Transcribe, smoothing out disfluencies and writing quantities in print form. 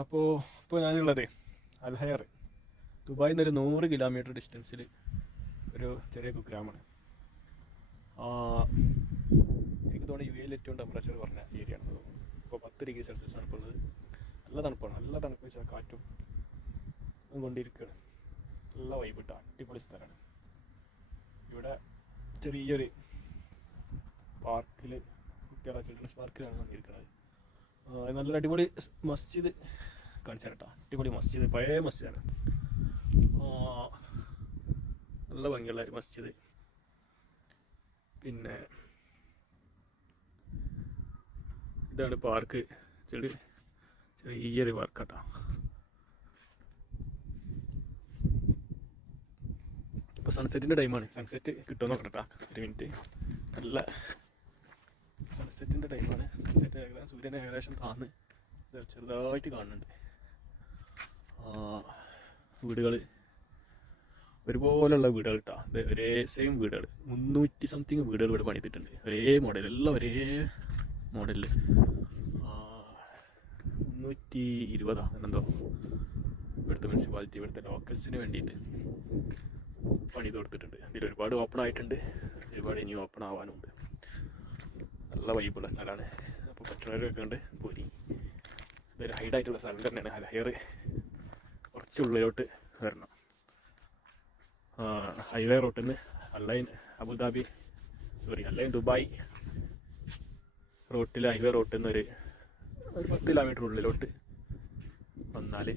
ഇപ്പോൾ ഞാനുള്ളത് അൽഹയർ, ദുബായിൽ നിന്ന് ഒരു 100 കിലോമീറ്റർ ഡിസ്റ്റൻസിൽ ഒരു ചെറിയ കുഗ്രാമമാണ്. എനിക്ക് തോന്നുന്നു യു എയിൽ ഏറ്റവും ടെമ്പറേച്ചർ കുറഞ്ഞ ഏരിയ ആണ്. ഇപ്പോൾ 10 ഡിഗ്രി സെൽഷ്യസ് ആണ് ഇപ്പോൾ ഉള്ളത്. നല്ല തണുപ്പാണ്, നല്ല തണുപ്പ് വെച്ചാൽ കാറ്റും കൊണ്ടിരിക്കുകയാണ്. നല്ല വൈബിട്ട അടിപൊളി സ്ഥലമാണ്. ഇവിടെ ചെറിയൊരു പാർക്കിൽ, കുട്ടികളെ ചിൽഡ്രൻസ് പാർക്കിലാണ് വന്നിരിക്കുന്നത്. നല്ലൊരു അടിപൊളി മസ്ജിദ് കാണിച്ചു തരട്ടോ. അടിപൊളി മസ്ജിദ്, പഴയ മസ്ജിദാണ്. നല്ല ഭംഗിയുള്ള ഒരു മസ്ജിദ്. പിന്നെ ഇതാണ് പാർക്ക്, ചെറിയൊരു പാർക്കാട്ടോ. ഇപ്പോൾ സൺസെറ്റിൻ്റെ ടൈമാണ്. സൺസെറ്റ് കിട്ടുമെന്ന് നോക്കട്ടാ, ഒരു മിനിറ്റ്. നല്ല സൺസെറ്റിൻ്റെ ടൈമാണ്. സൺസെറ്റ് ഏകദേശം സൂര്യനെ ഏകദേശം താന്ന് ചെറുതായിട്ട് കാണുന്നുണ്ട്. വീടുകൾ ഒരുപോലുള്ള വീടുകൾ കേട്ടോ. ഒരേ സെയിം വീടുകൾ, 300 സംതിങ് വീടുകൾ ഇവിടെ പണിതിട്ടുണ്ട്. ഒരേ മോഡൽ, എല്ലാം ഒരേ മോഡലിൽ. 320 എന്നെന്തോ ഇവിടുത്തെ മുനിസിപ്പാലിറ്റി, ഇവിടുത്തെ ലോക്കൽസിന് വേണ്ടിയിട്ട് പണിത് കൊടുത്തിട്ടുണ്ട്. ഇതിൽ ഒരുപാട് ഓപ്പൺ ആയിട്ടുണ്ട്, ഒരുപാട് ഇനി ഓപ്പൺ ആവാനുണ്ട്. നല്ല വൈബുള്ള സ്ഥലമാണ്. അപ്പോൾ പറ്റുന്നവരൊക്കെ ഉണ്ട് പോരി. ഇതൊരു ഹൈഡായിട്ടുള്ള സ്ഥലം തന്നെയാണ്. അൽഹയർ കുറച്ച് ഉള്ളിലോട്ട് വരണം. ഹൈവേ റോട്ടിൽ നിന്ന് അല്ലൈൻ ദുബായ് റോട്ടിൽ, ഹൈവേ റോട്ടിൽ നിന്ന് ഒരു 10 കിലോമീറ്റർ ഉള്ളിലോട്ട് വന്നാൽ